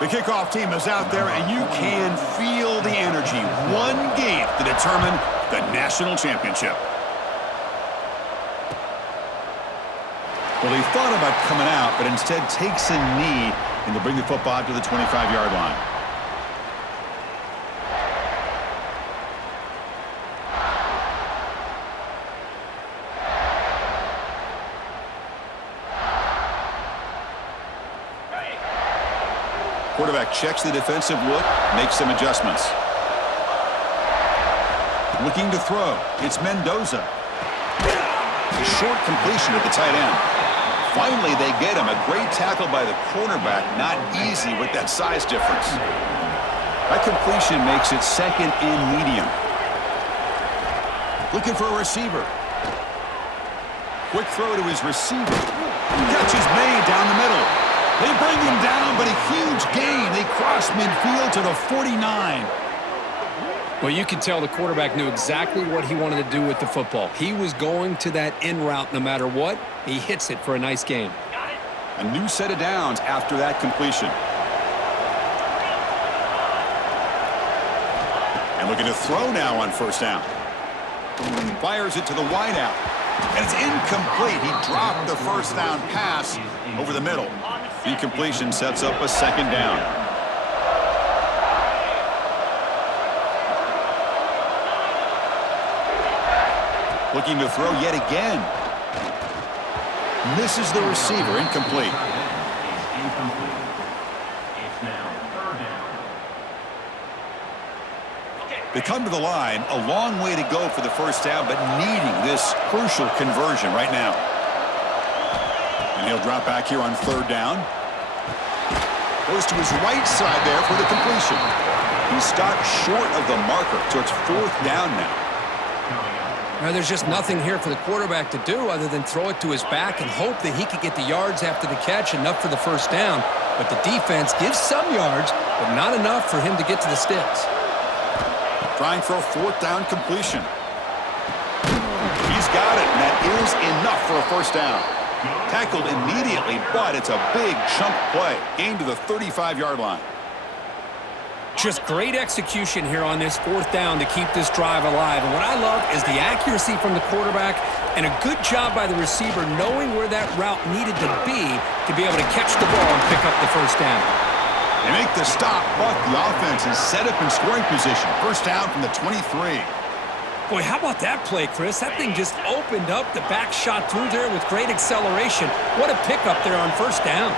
The kickoff team is out there, and you can feel the energy. One game to determine the national championship. Well, he thought about coming out, but instead takes a knee and to bring the football to the 25-yard line. Quarterback checks the defensive look, makes some adjustments. Looking to throw. It's Mendoza. A short completion at the tight end. Finally, they get him. A great tackle by the cornerback. Not easy with that size difference. That completion makes it second and medium. Looking for a receiver. Quick throw to his receiver. Catch is made down the middle. They bring him down, but a huge gain. They cross midfield to the 49. Well, you can tell the quarterback knew exactly what he wanted to do with the football. He was going to that in route no matter what. He hits it for a nice gain. A new set of downs after that completion. And looking to throw now on first down. Fires it to the wideout. And it's incomplete. He dropped the first down pass over the middle. The completion sets up a second down. Looking to throw yet again. Misses the receiver. Incomplete. They come to the line, a long way to go for the first down, but needing this crucial conversion right now. And he'll drop back here on third down. Goes to his right side there for the completion. He stopped short of the marker, so it's fourth down now. Now, there's just nothing here for the quarterback to do other than throw it to his back and hope that he could get the yards after the catch, enough for the first down. But the defense gives some yards, but not enough for him to get to the sticks. Trying for a fourth down completion. He's got it, and that is enough for a first down. Tackled immediately, but it's a big chunk play. Gain to the 35-yard line. Just great execution here on this fourth down to keep this drive alive. And what I love is the accuracy from the quarterback and a good job by the receiver knowing where that route needed to be able to catch the ball and pick up the first down. They make the stop, but the offense is set up in scoring position. First down from the 23. Boy, how about that play, Chris? That thing just opened up. The back shot through there with great acceleration. What a pickup there on first down.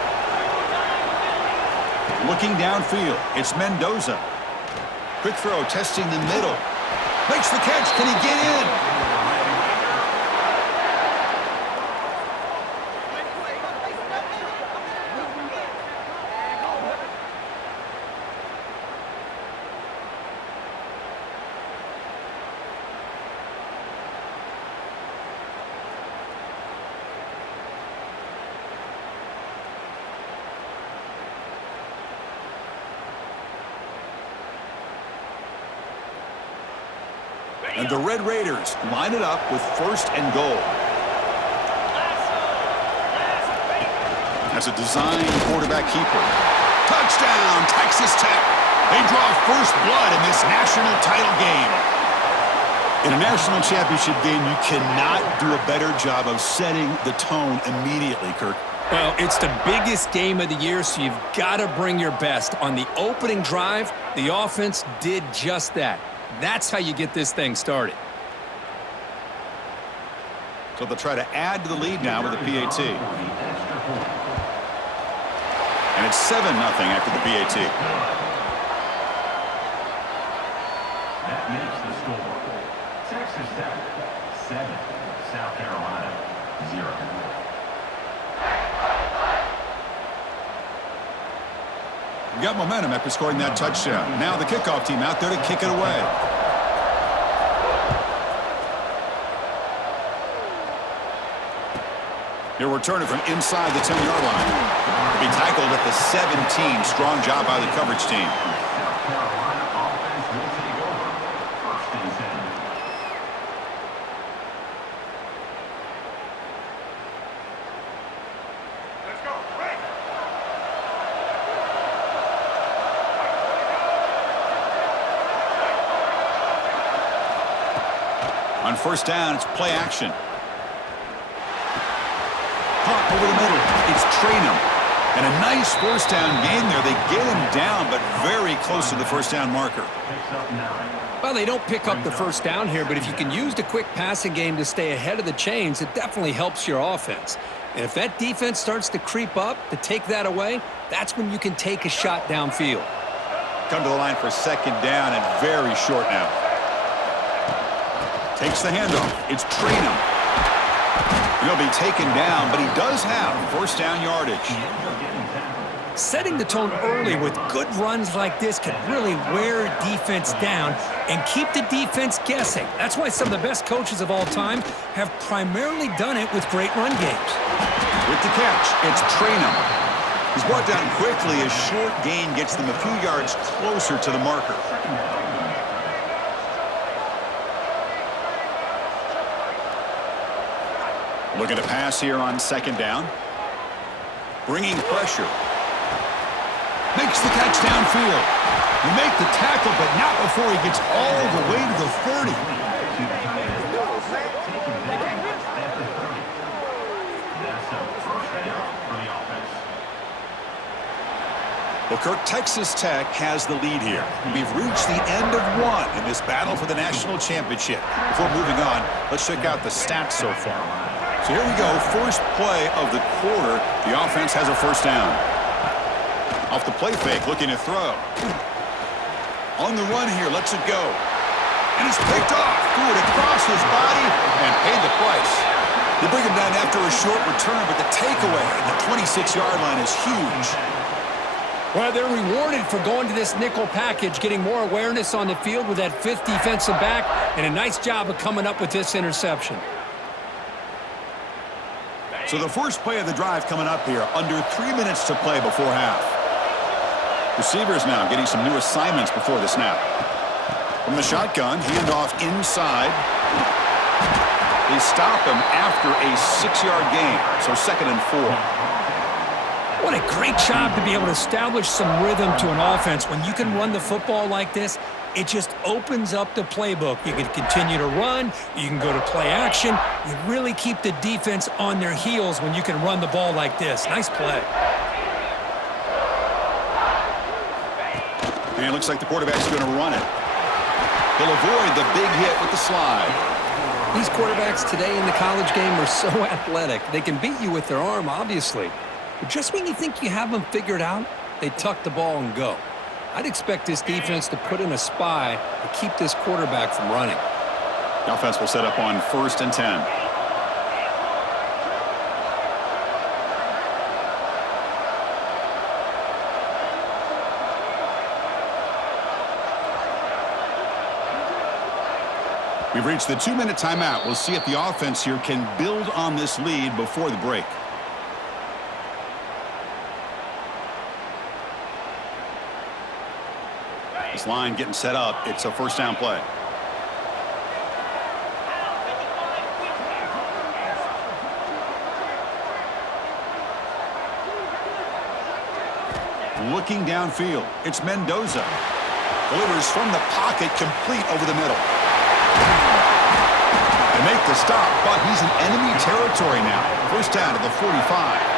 Looking downfield, it's Mendoza. Quick throw, testing the middle. Makes the catch. Can he get in? And the Red Raiders line it up with first and goal. As a design quarterback keeper. Touchdown, Texas Tech. They draw first blood in this national title game. In a national championship game, you cannot do a better job of setting the tone immediately, Kirk. Well, it's the biggest game of the year, so you've got to bring your best. On the opening drive, the offense did just that. That's how you get this thing started. So they'll try to add to the lead now with the PAT. And it's 7-0 after the PAT. That makes the score. Texas Tech 7, South Carolina 0. Got momentum after scoring that touchdown. Now the kickoff team out there to kick it away. He'll return it from inside the 10-yard line. He'll be tackled at the 17. Strong job by the coverage team. South Carolina offense will take over. First and 10. On first down, it's play action. Caught over the middle. It's Traynham. And a nice first down gain there. They get him down, but very close to the first down marker. Well, they don't pick up the first down here, but if you can use the quick passing game to stay ahead of the chains, it definitely helps your offense. And if that defense starts to creep up to take that away, that's when you can take a shot downfield. Come to the line for second down and very short now. Takes the handoff. It's Traynham. He'll be taken down, but he does have first down yardage. Setting the tone early with good runs like this can really wear a defense down and keep the defense guessing. That's why some of the best coaches of all time have primarily done it with great run games. With the catch, it's Traynham. He's brought down quickly. A short gain gets them a few yards closer to the marker. Looking to pass here on second down. Bringing pressure. Makes the catch downfield. You make the tackle, but not before he gets all the way to the 30. Well, Kirk, Texas Tech has the lead here. We've reached the end of one in this battle for the national championship. Before moving on, let's check out the stats so far. So here we go. First play of the quarter. The offense has a first down. Off the play fake, looking to throw. On the run here, lets it go. And it's picked off. Threw it across his body and paid the price. They bring him down after a short return, but the takeaway at the 26-yard line is huge. Well, they're rewarded for going to this nickel package, getting more awareness on the field with that fifth defensive back, and a nice job of coming up with this interception. So the first play of the drive coming up here, under 3 minutes to play before half. Receivers now getting some new assignments before the snap. From the shotgun, handoff inside. They stop him after a 6-yard gain, so 2nd and 4. What a great job to be able to establish some rhythm to an offense. When you can run the football like this, it just opens up the playbook. You can continue to run. You can go to play action. You really keep the defense on their heels when you can run the ball like this. Nice play. And it looks like the quarterback's going to run it. He'll avoid the big hit with the slide. These quarterbacks today in the college game are so athletic. They can beat you with their arm, obviously. But just when you think you have them figured out, they tuck the ball and go. I'd expect this defense to put in a spy to keep this quarterback from running. The offense will set up on 1st and 10. We've reached the 2-minute timeout. We'll see if the offense here can build on this lead before the break. This line getting set up. It's a first down play. Looking downfield. It's Mendoza. Delivers from the pocket, complete over the middle. They make the stop, but he's in enemy territory now. First down to the 45.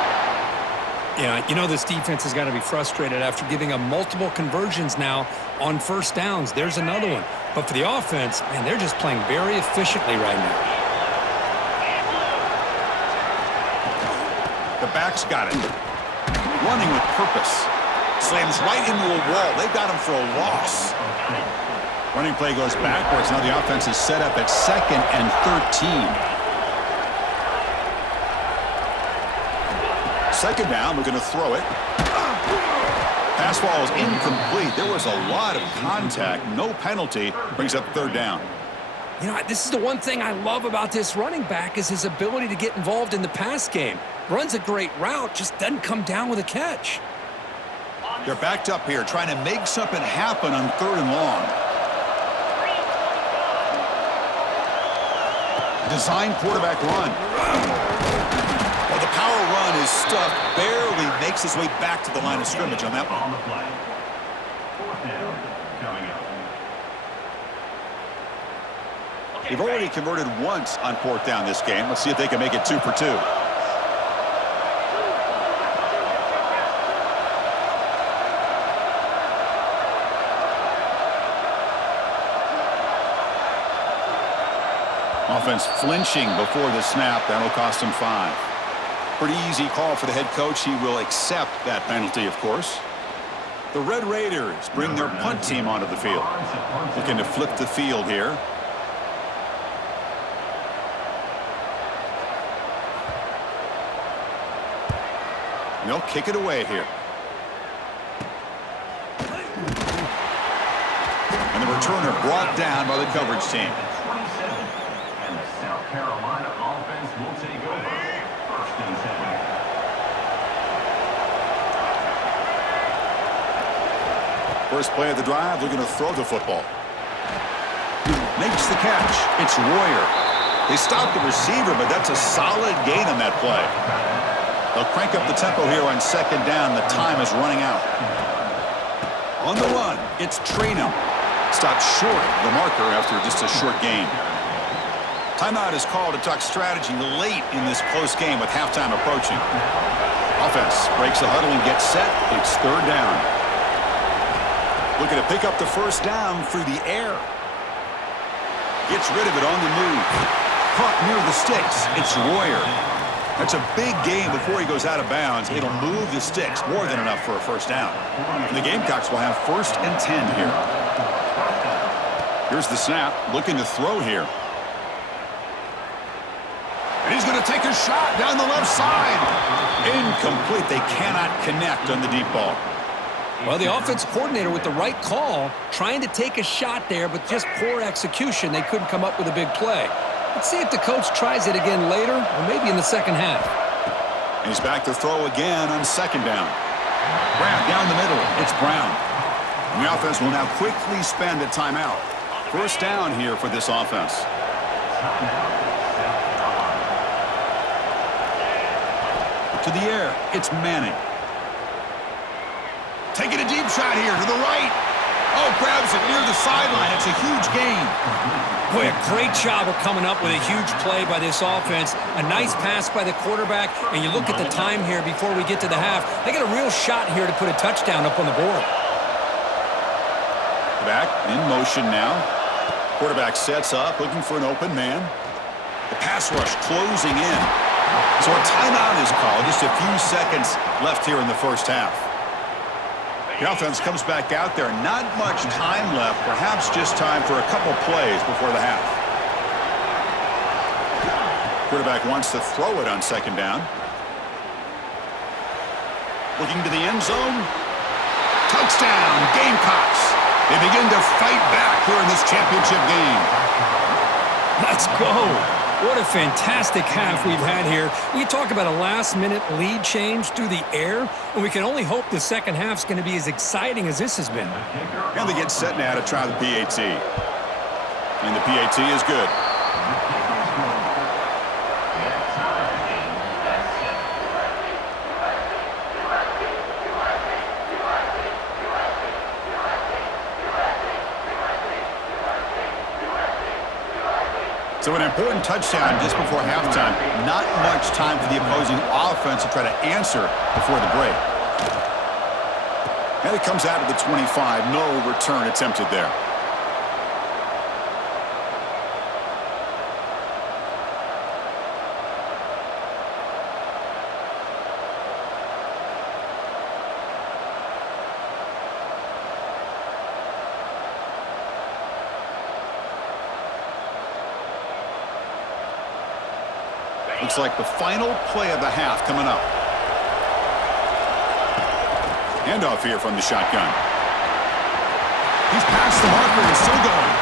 Yeah, you know this defense has got to be frustrated after giving them multiple conversions now on first downs. There's another one. But for the offense, man, they're just playing very efficiently right now. The back's got it. Running with purpose. Slams right into a wall. They've got him for a loss. Running play goes backwards. Now the offense is set up at 2nd and 13. Second down, we're going to throw it. Pass ball is incomplete. There was a lot of contact. No penalty. Brings up 3rd down. You know, this is the one thing I love about this running back is his ability to get involved in the pass game. Runs a great route, just doesn't come down with a catch. They're backed up here, trying to make something happen on 3rd and long. Design quarterback run. Well, the power run is stuffed, barely makes his way back to the line of scrimmage on that one. On the play. 4th down coming up. They've already converted once on 4th down this game. Let's see if they can make it 2 for 2. Offense flinching before the snap. That'll cost him 5. Pretty easy call for the head coach. He will accept that penalty, of course. The Red Raiders bring their punt team onto the field. Looking to flip the field here. They'll kick it away here. And the returner brought down by the coverage team. And the South Carolina offense will take over. 1st and 7. First play of the drive, they're going to throw the football. Makes the catch. It's Royer. They stopped the receiver, but that's a solid gain on that play. They'll crank up the tempo here on 2nd down. The time is running out. On the run, it's Traynham. Stopped short of the marker after just a short gain. Timeout is called to talk strategy late in this close game with halftime approaching. Offense breaks the huddle and gets set. It's 3rd down. Looking to pick up the 1st down through the air. Gets rid of it on the move. Caught near the sticks. It's Royer. That's a big gain before he goes out of bounds. It'll move the sticks more than enough for a 1st down. And the Gamecocks will have 1st and 10 here. Here's the snap. Looking to throw here. And he's going to take a shot down the left side. Incomplete. They cannot connect on the deep ball. Well, the offense coordinator with the right call, trying to take a shot there, but just poor execution. They couldn't come up with a big play. Let's see if the coach tries it again later, or maybe in the 2nd half. He's back to throw again on 2nd down. Brown down the middle. It's Brown. And the offense will now quickly spend a timeout. 1st down here for this offense. To the air. It's Manning. Taking a deep shot here to the right. Oh, grabs it near the sideline. It's a huge gain. Boy, a great job of coming up with a huge play by this offense. A nice pass by the quarterback, and you look at the time here before we get to the half. They got a real shot here to put a touchdown up on the board. Back in motion now. Quarterback sets up, looking for an open man. The pass rush closing in. So a timeout is called. Just a few seconds left here in the 1st half. The offense comes back out there. Not much time left. Perhaps just time for a couple plays before the half. Quarterback wants to throw it on 2nd down. Looking to the end zone. Touchdown, Gamecocks. They begin to fight back here in this championship game. Let's go. What a fantastic half we've had here. We talk about a last-minute lead change through the air, and we can only hope the 2nd half's going to be as exciting as this has been. And they get set now to try the PAT. And the PAT is good. So an important touchdown just before halftime. Not much time for the opposing offense to try to answer before the break. And it comes out of the 25. No return attempted there. Looks like the final play of the half coming up. Handoff here from the shotgun. He's past the marker and still going.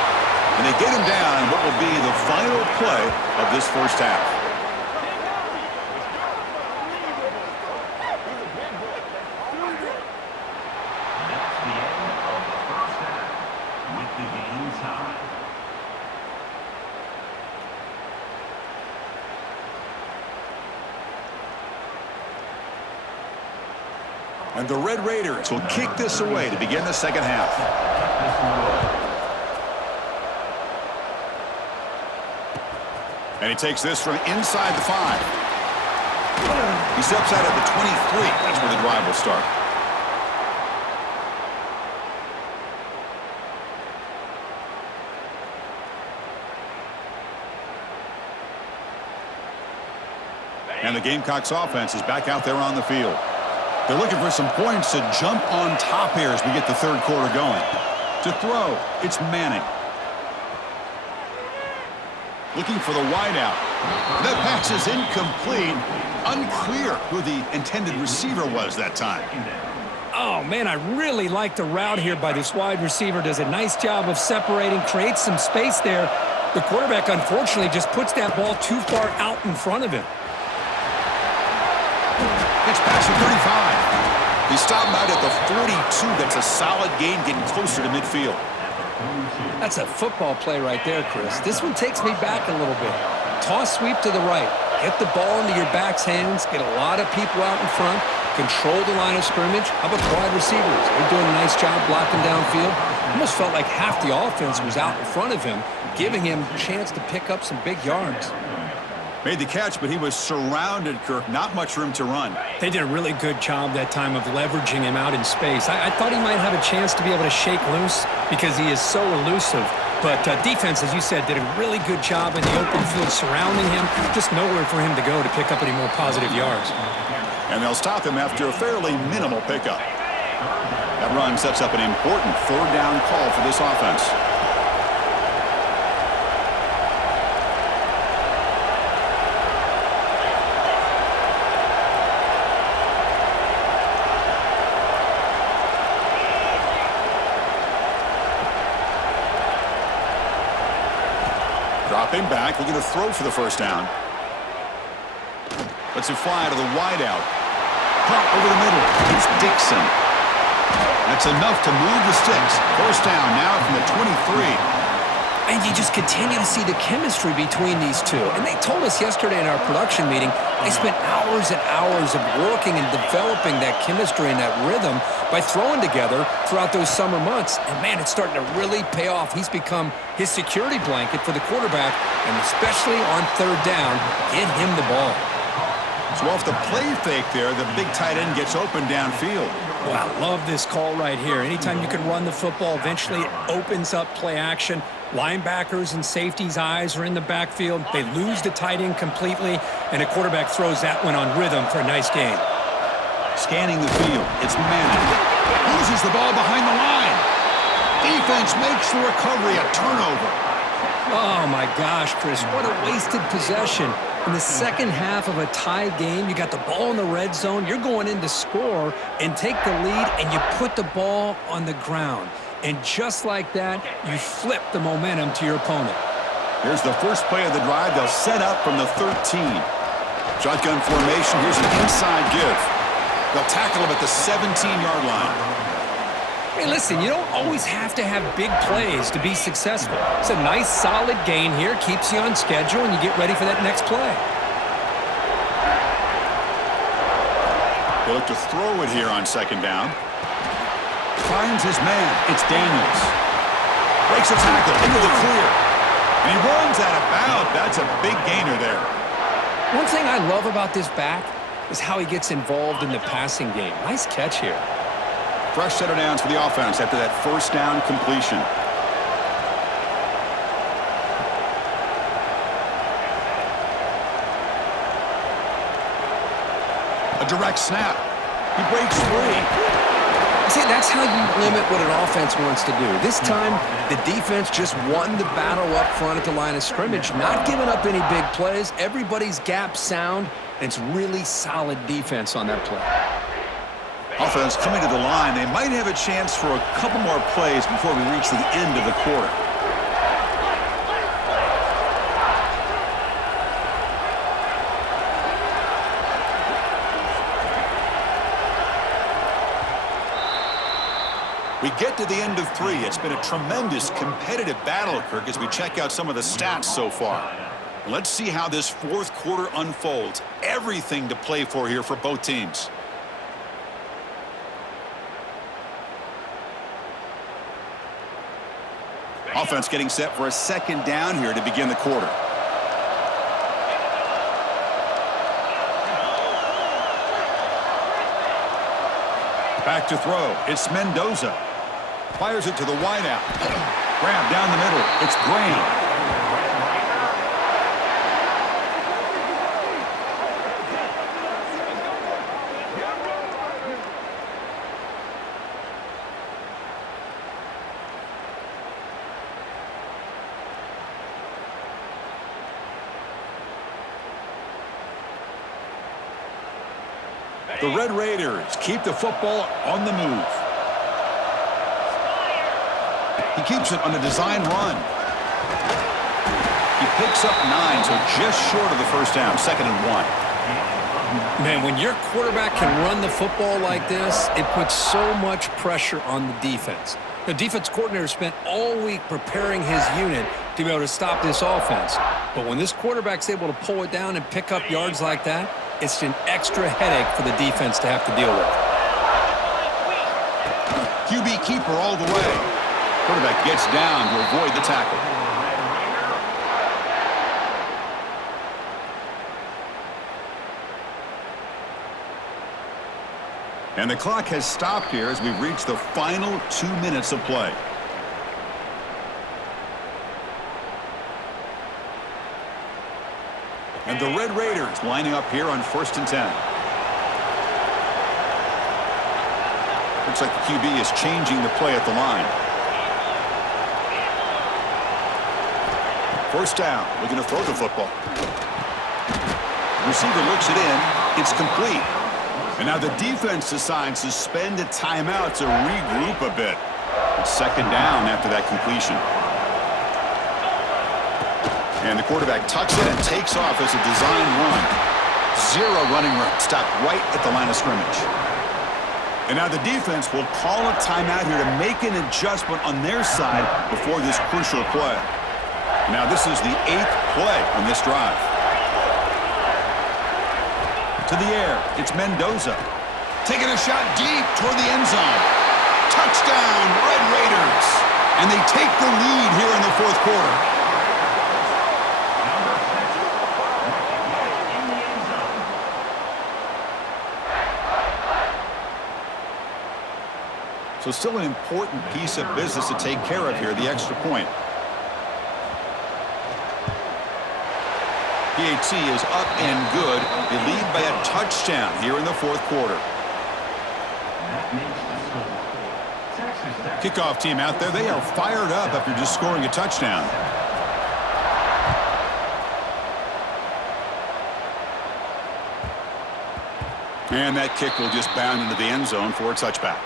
And they get him down what will be the final play of this 1st half. That's the end of the 1st half with the game tied. And the Red Raiders will kick this away to begin the 2nd half. And he takes this from inside the 5. He steps out at the 23. That's where the drive will start. And the Gamecocks offense is back out there on the field. They're looking for some points to jump on top here as we get the third quarter going. To throw, it's Manning. Looking for the wideout. That pass is incomplete. Unclear who the intended receiver was that time. Oh, man, I really like the route here by this wide receiver. Does a nice job of separating, creates some space there. The quarterback, unfortunately, just puts that ball too far out in front of him. It's past the 35. He stopped out at the 42. That's a solid gain, getting closer to midfield. That's a football play right there, Chris. This one takes me back a little bit. Toss sweep to the right. Get the ball into your back's hands. Get a lot of people out in front. Control the line of scrimmage. How about the wide receivers? They're doing a nice job blocking downfield. Almost felt like half the offense was out in front of him, giving him a chance to pick up some big yards. Made the catch, but he was surrounded, Kirk. Not much room to run. They did a really good job that time of leveraging him out in space. I thought he might have a chance to be able to shake loose because he is so elusive. But defense, as you said, did a really good job in the open field surrounding him. Just nowhere for him to go to pick up any more positive yards. And they'll stop him after a fairly minimal pickup. That run sets up an important third down call for this offense. Dropping back, looking to throw for the first down. Let's it fly to the wideout. Pop over the middle. Here's Dixon. That's enough to move the sticks. First down now from the 23. And you just continue to see the chemistry between these two. And they told us yesterday in our production meeting, they spent hours and hours of working and developing that chemistry and that rhythm by throwing together throughout those summer months. And, man, it's starting to really pay off. He's become his security blanket for the quarterback, and especially on third down, get him the ball. So off the play fake there, the big tight end gets open downfield. Well, I love this call right here. Anytime you can run the football, eventually it opens up play action. Linebackers and safeties' eyes are in the backfield. They lose the tight end completely, and a quarterback throws that one on rhythm for a nice gain. Scanning the field, it's Manning. Loses the ball behind the line. Defense makes the recovery a turnover. Oh, my gosh, Chris, what a wasted possession. In the second half of a tie game, you got the ball in the red zone. You're going in to score and take the lead, and you put the ball on the ground. And just like that, you flip the momentum to your opponent. Here's the first play of the drive. They'll set up from the 13. Shotgun formation. Here's an inside give. They'll tackle him at the 17-yard line. Hey, listen, you don't always have to have big plays to be successful. It's a nice, solid gain here. Keeps you on schedule, and you get ready for that next play. They look to throw it here on second down. Finds his man. It's Daniels. Breaks a tackle into the clear. And he runs out of bounds. That's a big gainer there. One thing I love about this back is how he gets involved in the passing game. Nice catch here. Fresh set of downs for the offense after that first down completion. A direct snap. He breaks free. See, that's how you limit what an offense wants to do. This time, the defense just won the battle up front at the line of scrimmage, not giving up any big plays. Everybody's gap sound, and it's really solid defense on that play. Offense coming to the line. They might have a chance for a couple more plays before we reach the end of the quarter. We get to the end of 3. It's been a tremendous competitive battle, Kirk, as we check out some of the stats so far. Let's see how this fourth quarter unfolds. Everything to play for here for both teams. Offense getting set for a second down here to begin the quarter. Back to throw. It's Mendoza. Fires it to the wideout. Grab down the middle. It's Graham. The Red Raiders keep the football on the move. He keeps it on a design run. He picks up 9, so just short of the first down, 2nd and 1. Man, when your quarterback can run the football like this, it puts so much pressure on the defense. The defense coordinator spent all week preparing his unit to be able to stop this offense. But when this quarterback's able to pull it down and pick up yards like that, it's an extra headache for the defense to have to deal with. QB keeper all the way. Quarterback gets down to avoid the tackle. And the clock has stopped here as we've reached the final 2 minutes of play. And the Red Raiders lining up here on 1st and 10. Looks like the QB is changing the play at the line. 1st down, looking to throw the football. Receiver looks it in. It's complete. And now the defense decides to spend a timeout to regroup a bit. It's 2nd down after that completion. And the quarterback tucks it and takes off as a design run. 0 running room. Stopped right at the line of scrimmage. And now the defense will call a timeout here to make an adjustment on their side before this crucial play. Now this is the 8th play on this drive. To the air, it's Mendoza. Taking a shot deep toward the end zone. Touchdown, Red Raiders. And they take the lead here in the 4th quarter. So still an important piece of business to take care of here, the extra point. PAT is up and good. They lead by a touchdown here in the 4th quarter. Kickoff team out there, they are fired up after just scoring a touchdown. And that kick will just bound into the end zone for a touchback.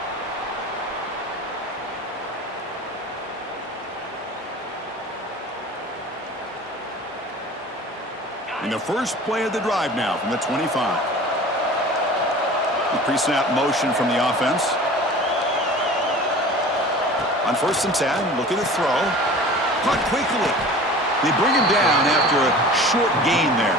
In the first play of the drive now from the 25. The pre-snap motion from the offense. On 1st and 10, looking to throw. Caught quickly. They bring him down after a short gain there.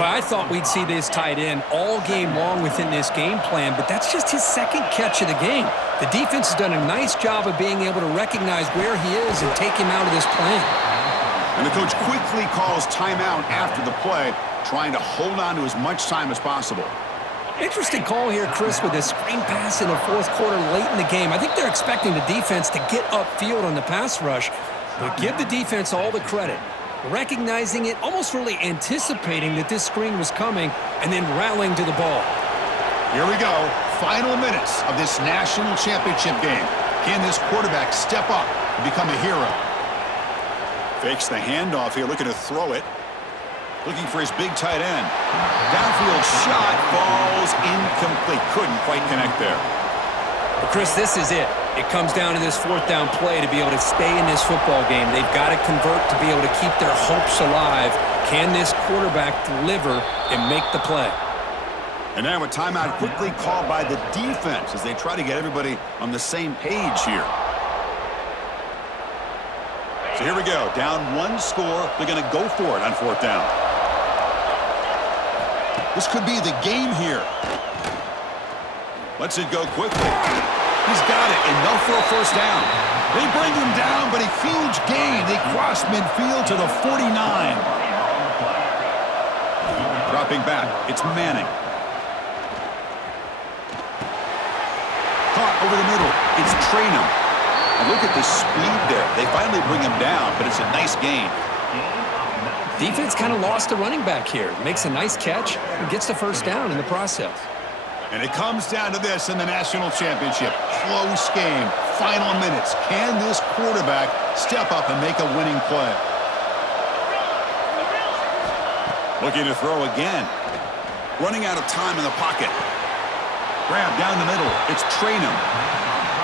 Well, I thought we'd see this tight end all game long within this game plan, but that's just his 2nd catch of the game. The defense has done a nice job of being able to recognize where he is and take him out of this plan. And the coach quickly calls timeout after the play, trying to hold on to as much time as possible. Interesting call here, Chris, with a screen pass in the 4th quarter late in the game. I think they're expecting the defense to get upfield on the pass rush, but give the defense all the credit. Recognizing it, almost really anticipating that this screen was coming, and then rallying to the ball. Here we go. Final minutes of this national championship game. Can this quarterback step up and become a hero? Fakes the handoff here, looking to throw it. Looking for his big tight end. Downfield shot falls incomplete. Couldn't quite connect there. But Chris, this is it. It comes down to this 4th down play to be able to stay in this football game. They've got to convert to be able to keep their hopes alive. Can this quarterback deliver and make the play? And now a timeout quickly called by the defense as they try to get everybody on the same page here. So here we go. Down 1 score. They're going to go for it on 4th down. This could be the game here. Lets it go quickly. He's got it. Enough for a 1st down. They bring him down, but a huge gain. They cross midfield to the 49. Dropping back. It's Manning. train him. And look at the speed there. They finally bring him down, but it's a nice gain. Defense kind of lost the running back here. Makes a nice catch and gets the first down in the process. And it comes down to this in the national championship. Close game. Final minutes. Can this quarterback step up and make a winning play? Looking to throw again. Running out of time in the pocket. Grab down the middle. It's Trainum.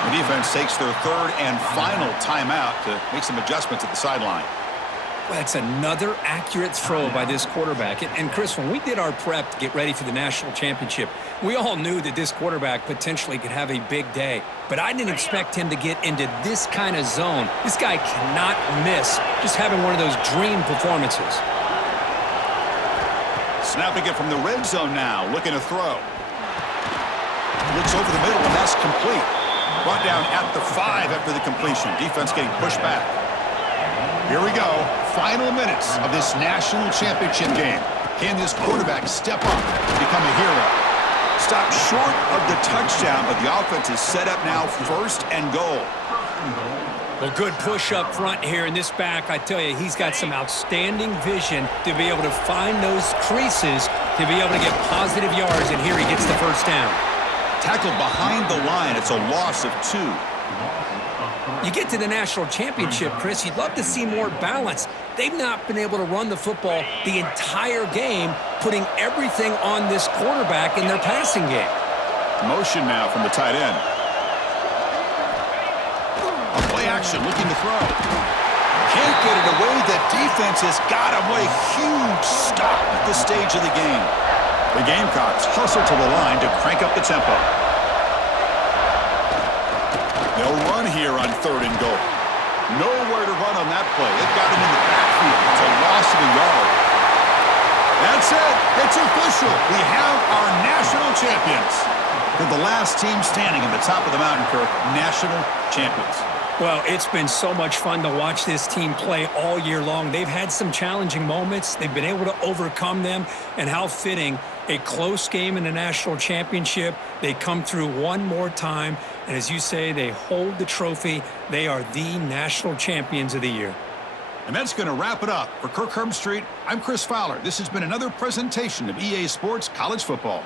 The defense takes their third and final timeout to make some adjustments at the sideline. Well, that's another accurate throw by this quarterback. And Chris, when we did our prep to get ready for the national championship, we all knew that this quarterback potentially could have a big day. But I didn't expect him to get into this kind of zone. This guy cannot miss. Just having one of those dream performances. Snapping it from the red zone now, looking to throw. Looks over the middle, and that's complete. Brought down at the 5 after the completion. Defense getting pushed back. Here we go. Final minutes of this national championship game. Can this quarterback step up and become a hero? Stopped short of the touchdown, but the offense is set up now, first and goal. Well, good push up front here in this back. I tell you, he's got some outstanding vision to be able to find those creases to be able to get positive yards, and here he gets the first down. Tackled behind the line. It's a loss of 2. You get to the national championship, Chris, you'd love to see more balance. They've not been able to run the football the entire game, putting everything on this quarterback in their passing game. Motion now from the tight end. Play action, looking to throw. Can't get it away. The defense has got him. What a huge stop at this stage of the game. The Gamecocks hustle to the line to crank up the tempo. They'll run here on 3rd and goal. Nowhere to run on that play. They've got him in the backfield. It's a loss of a yard. That's it. It's official. We have our national champions. They're the last team standing at the top of the mountain, Kirk. National champions. Well, it's been so much fun to watch this team play all year long. They've had some challenging moments. They've been able to overcome them. And how fitting, a close game in the national championship. They come through one more time. And as you say, they hold the trophy. They are the national champions of the year. And that's going to wrap it up. For Kirk Herbstreit, I'm Chris Fowler. This has been another presentation of EA Sports College Football.